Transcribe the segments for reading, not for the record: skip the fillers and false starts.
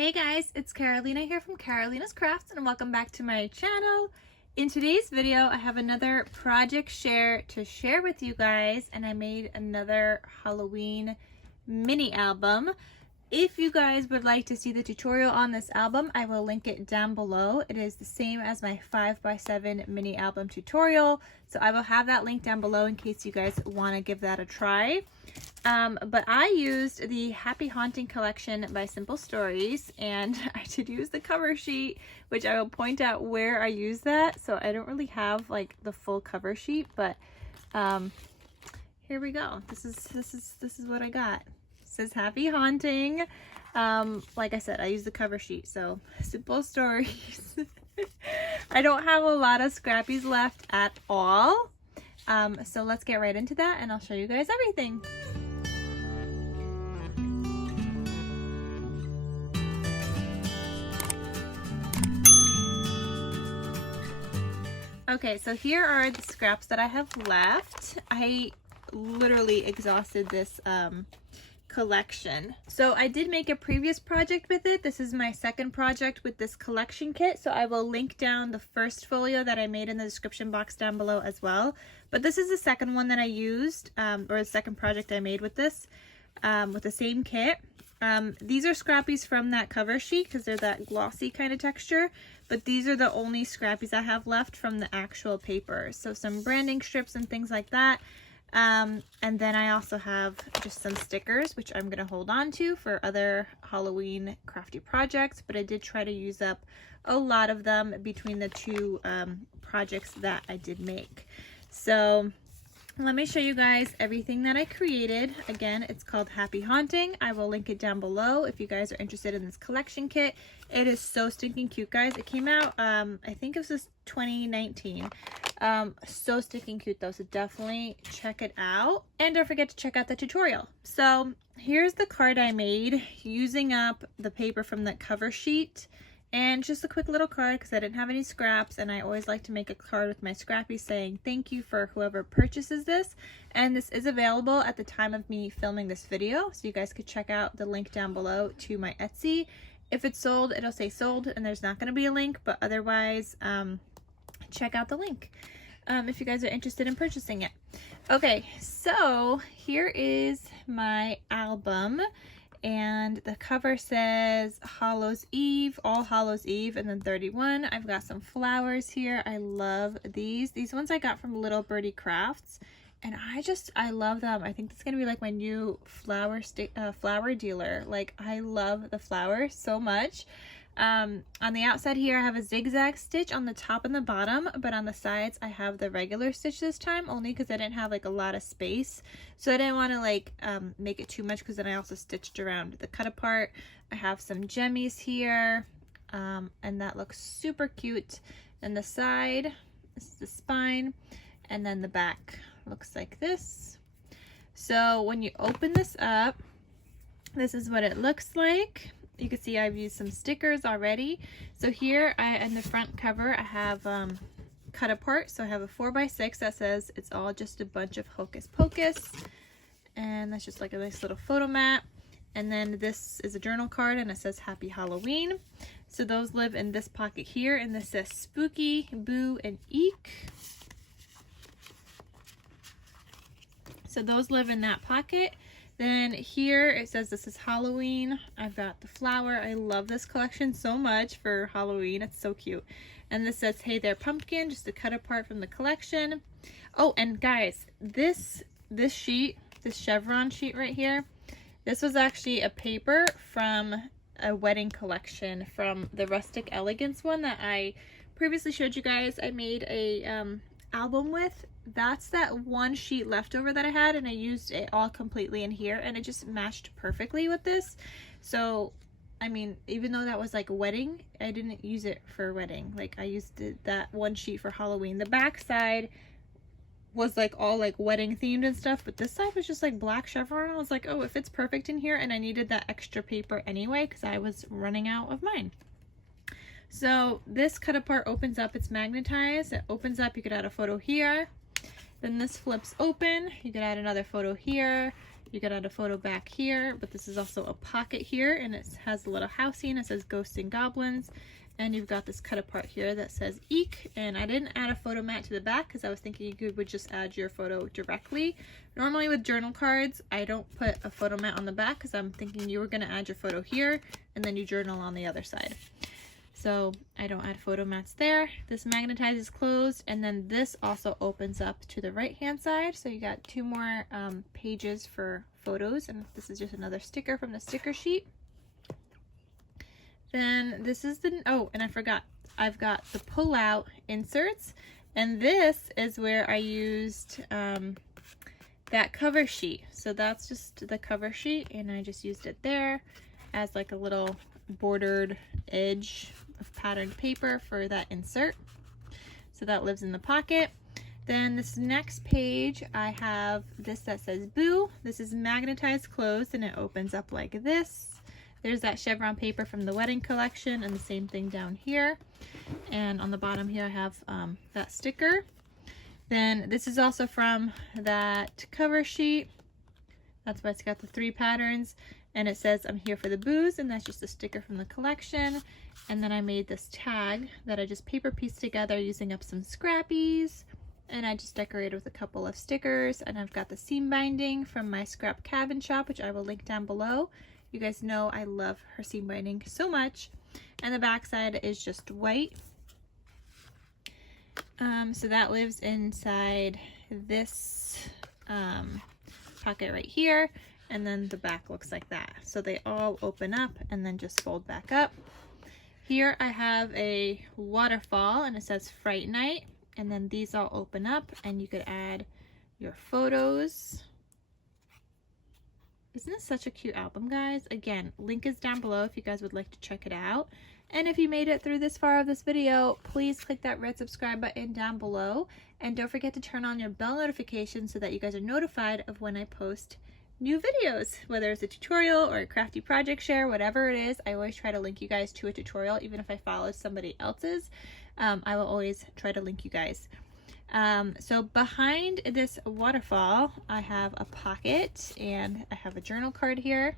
Hey guys, it's Carolina here from KarolinasKrafts and welcome back to my channel. In today's video, I have another project share to share with you guys, and I made another Halloween mini album. If you guys would like to see the tutorial on this album, I will link it down below. It is the same as my 5x7 mini album tutorial, so I will have that link down below in case you guys want to give that a try. But I used the Happy Haunting collection by Simple Stories, and I did use the cover sheet, which I will point out where I use that. So I don't really have like the full cover sheet, but here we go. This is what I got. It says Happy Haunting. Like I said, I use the cover sheet, so Simple Stories. I don't have a lot of scrappies left at all. So let's get right into that and I'll show you guys everything. Okay, so here are the scraps that I have left. I literally exhausted this collection. So I did make a previous project with it. This is my second project with this collection kit. So I will link down the first folio that I made in the description box down below as well. But this is the second one that I used, or the second project I made with this, with the same kit. These are scrappies from that cover sheet because they're that glossy kind of texture, but these are the only scrappies I have left from the actual paper. So some branding strips and things like that. And then I also have just some stickers, which I'm going to hold on to for other Halloween crafty projects, but I did try to use up a lot of them between the two projects that I did make. So let me show you guys everything that I created. Again, it's called Happy Haunting. I will link it down below if you guys are interested in this collection kit. It is so stinking cute, guys. It came out, I think it was 2019. So stinking cute though, so definitely check it out. And don't forget to check out the tutorial. So here's the card I made using up the paper from that cover sheet. And just a quick little card because I didn't have any scraps, and I always like to make a card with my scrappies saying thank you for whoever purchases this. And this is available at the time of me filming this video, so you guys could check out the link down below to my Etsy. If it's sold, it'll say sold and there's not going to be a link, but otherwise check out the link if you guys are interested in purchasing it. Okay, so here is my album. And the cover says Hallows Eve, All Hallows Eve, and then 31. I've got some flowers here. I love these. These ones I got from Little Birdie Crafts, and I love them. I think that's gonna be like my new flower dealer. Like, I love the flowers so much. On the outside here, I have a zigzag stitch on the top and the bottom, but on the sides, I have the regular stitch this time, only because I didn't have like a lot of space. So I didn't want to like make it too much, because then I also stitched around the cut apart. I have some jemmies here, and that looks super cute. And the side, this is the spine, and then the back looks like this. So when you open this up, this is what it looks like. You can see I've used some stickers already. So here in the front cover, I have cut apart. So I have a 4x6 that says it's all just a bunch of hocus pocus. And that's just like a nice little photo mat. And then this is a journal card and it says Happy Halloween. So those live in this pocket here. And this says Spooky, Boo, and Eek. So those live in that pocket. Then here it says this is Halloween. I've got the flower. I love this collection so much for Halloween. It's so cute. And this says Hey There Pumpkin, just a cut apart from the collection. Oh, and guys, this sheet, this chevron sheet right here, this was actually a paper from a wedding collection from the Rustic Elegance one that I previously showed you guys. I made a album with. That's that one sheet leftover that I had, and I used it all completely in here, and it just matched perfectly with this. So I mean, even though that was like a wedding, I didn't use it for a wedding. Like, I used that one sheet for Halloween. The back side was like all like wedding themed and stuff, but this side was just like black chevron. I was like, oh, it fits perfect in here, and I needed that extra paper anyway because I was running out of mine. So this cut apart opens up, it's magnetized. It opens up, you could add a photo here. Then this flips open, you could add another photo here. You could add a photo back here, but this is also a pocket here, and it has a little housing. It says Ghosts and Goblins, and you've got this cut apart here that says Eek. And I didn't add a photo mat to the back because I was thinking you would just add your photo directly. Normally with journal cards, I don't put a photo mat on the back because I'm thinking you were going to add your photo here and then you journal on the other side. So I don't add photo mats there. This magnetizes closed, and then this also opens up to the right hand side. So you got 2 more pages for photos, and this is just another sticker from the sticker sheet. Then this is the, oh, and I forgot, I've got the pull out inserts, and this is where I used that cover sheet. So that's just the cover sheet, and I just used it there as like a little bordered edge of patterned paper for that insert. So that lives in the pocket. Then this next page, I have this that says Boo. This is magnetized closed, and it opens up like this. There's that chevron paper from the wedding collection, and the same thing down here. And on the bottom here I have that sticker. Then this is also from that cover sheet. That's why it's got the 3 patterns. And it says I'm here for the booze, and that's just a sticker from the collection. And then I made this tag that I just paper pieced together using up some scrappies. And I just decorated with a couple of stickers. And I've got the seam binding from my scrap cabin shop, which I will link down below. You guys know I love her seam binding so much. And the back side is just white. So that lives inside this pocket right here. And then the back looks like that. So they all open up and then just fold back up. Here I have a waterfall, and it says Fright Night. And then these all open up, and you could add your photos. Isn't this such a cute album, guys? Again, link is down below if you guys would like to check it out. And if you made it through this far of this video, please click that red subscribe button down below. And don't forget to turn on your bell notifications so that you guys are notified of when I post new videos, whether it's a tutorial or a crafty project share, whatever it is. I always try to link you guys to a tutorial, even if I follow somebody else's. I will always try to link you guys. So behind this waterfall, I have a pocket, and I have a journal card here,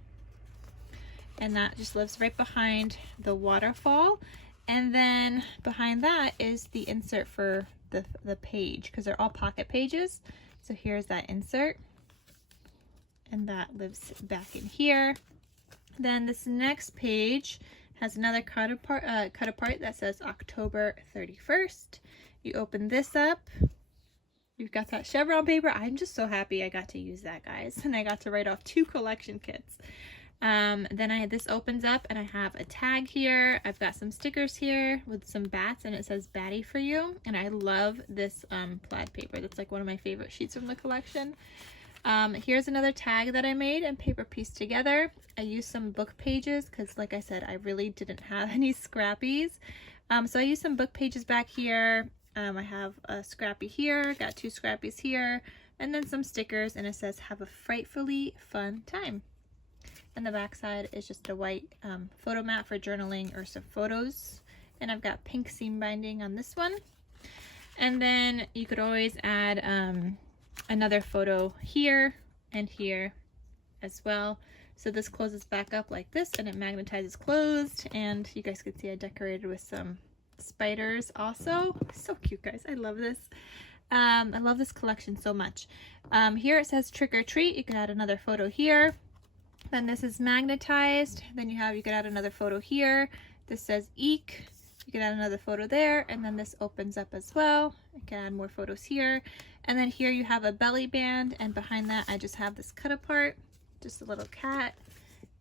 and that just lives right behind the waterfall. And then behind that is the insert for the page, because they're all pocket pages. So here's that insert, and that lives back in here. Then this next page has another cut apart that says October 31st. You open this up, you've got that chevron paper. I'm just so happy I got to use that, guys, and I got to write off 2 collection kits. Then this opens up, and I have a tag here. I've got some stickers here with some bats, and it says Batty for you. And I love this plaid paper. That's like one of my favorite sheets from the collection. Here's another tag that I made and paper pieced together. I used some book pages because, like I said, I really didn't have any scrappies. So I used some book pages back here. I have a scrappy here, got 2 scrappies here, and then some stickers, and it says have a frightfully fun time. And the back side is just a white photo mat for journaling or some photos. And I've got pink seam binding on this one. And then you could always add another photo here and here as well. So this closes back up like this, and it magnetizes closed. And you guys can see I decorated with some spiders also. So cute, guys. I love this. I love this collection so much. Here it says trick or treat. You can add another photo here. Then this is magnetized. Then you could add another photo here. This says Eek. You can add another photo there, and then this opens up as well. You can add more photos here. And then here you have a belly band, and behind that I just have this cut apart, just a little cat,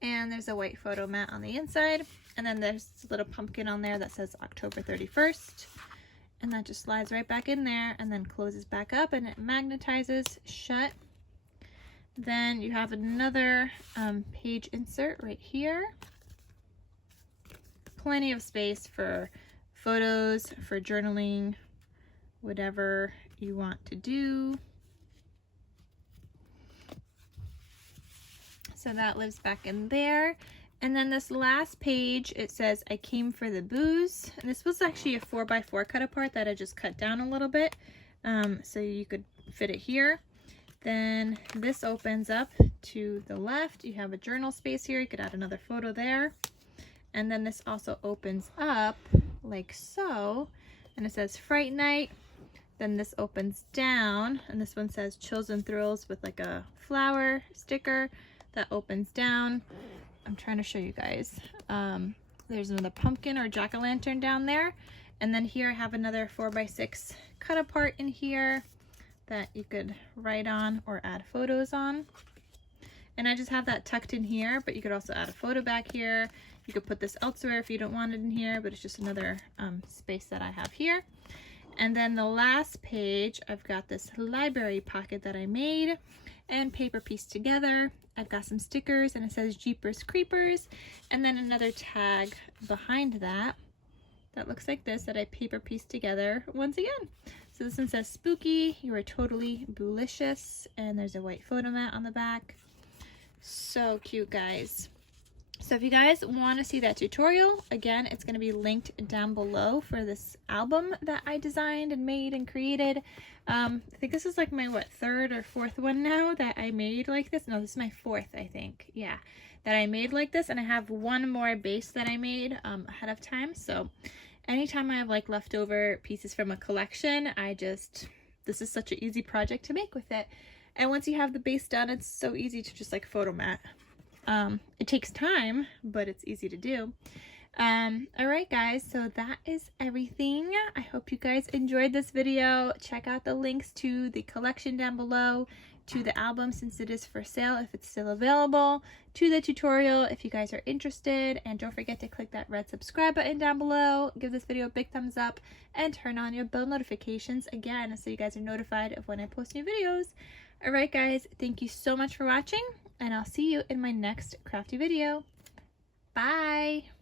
and there's a white photo mat on the inside. And then there's a little pumpkin on there that says October 31st. And that just slides right back in there and then closes back up, and it magnetizes shut. Then you have another page insert right here. Plenty of space for photos, for journaling, whatever you want to do. So that lives back in there. And then this last page, it says I came for the booze. And this was actually a 4x4 cut apart that I just cut down a little bit so you could fit it here. Then this opens up to the left. You have a journal space here. You could add another photo there. And then this also opens up like so. And it says Fright Night. Then this opens down. And this one says Chills and Thrills with like a flower sticker that opens down. I'm trying to show you guys. There's another pumpkin or jack-o'-lantern down there. And then here I have another 4x6 cut apart in here that you could write on or add photos on. And I just have that tucked in here, but you could also add a photo back here. You could put this elsewhere if you don't want it in here, but it's just another space that I have here. And then the last page, I've got this library pocket that I made and paper pieced together. I've got some stickers and it says Jeepers Creepers, and then another tag behind that that looks like this that I paper pieced together once again. So this one says Spooky, you are totally boolicious, and there's a white photo mat on the back. So cute, guys. So if you guys want to see that tutorial, again, it's going to be linked down below for this album that I designed and made and created. I think this is like my, what, third or fourth one now that I made like this. No, this is my fourth, I think. Yeah, that I made like this. And I have one more base that I made ahead of time. So anytime I have like leftover pieces from a collection, this is such an easy project to make with it. And once you have the base done, it's so easy to just like photo mat. It takes time, but it's easy to do. Alright guys, so that is everything. I hope you guys enjoyed this video. Check out the links to the collection down below, to the album since it is for sale if it's still available, to the tutorial if you guys are interested, and don't forget to click that red subscribe button down below, give this video a big thumbs up, and turn on your bell notifications again so you guys are notified of when I post new videos. Alright guys, thank you so much for watching, and I'll see you in my next crafty video. Bye!